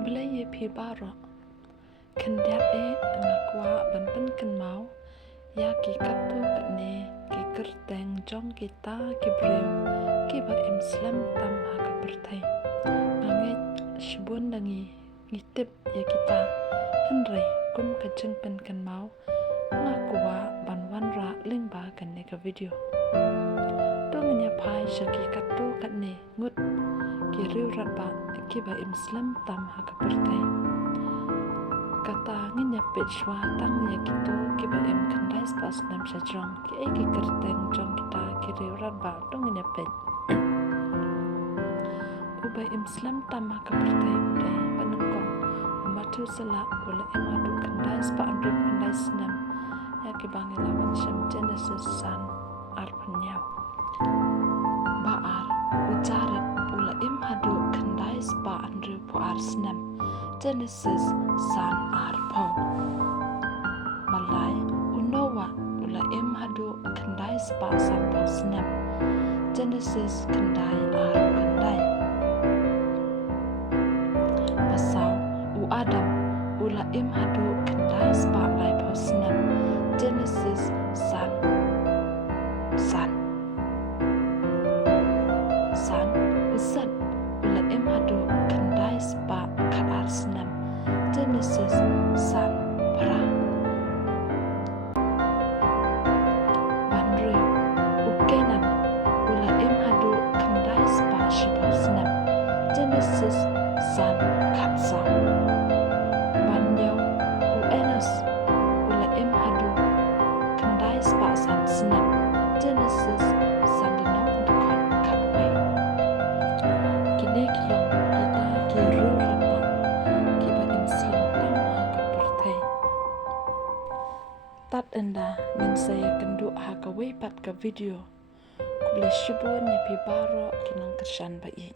Kubelai pi baro kendiat ngakwa ban pen mau ya ki katto katne ki kerteng jong kita ki briew kiba slem tam ha pyrthei manget shibun dangi ngitip ya kita henry kum kajeng pen mau ngakwa ban wanra lingba kanne ka video dongnya pai shaki katto katne ngut ki riu ratba kiba slem tam ha pyrthei kata nginya pechwa tang ya gitu kiba kendai pas nam jong ki kerteng jong kita ki riu ratba dongnya pech ubai slem tam ha pyrthei udah panengkong matu sela ula adu kendai pa andrip kendai snam ya ki bangilawan syam Jenesis san arpanyau baar ujarat ula adu kendai pa andrip puar snam Jenesis san arpo malai unowa ula adu kendai pa san po snam Jenesis kendai kendai pasau u Adam ula adu kendai pa lai po snam Jenesis san usan ula adu kendai pa kadar snam Jenesis san pra bandre ukenan ula adu kendai pa shipo snam Jenesis san katsa banyau uenos ula adu kendai pa san snam Jenesis san dinong dekot katwe kine kilong kita kiru rapa kiba slem tam ha pyrthei tat enda ngin saya kendu ha ka wepat ka video kubli shibun ya pi baro kinang kersan bai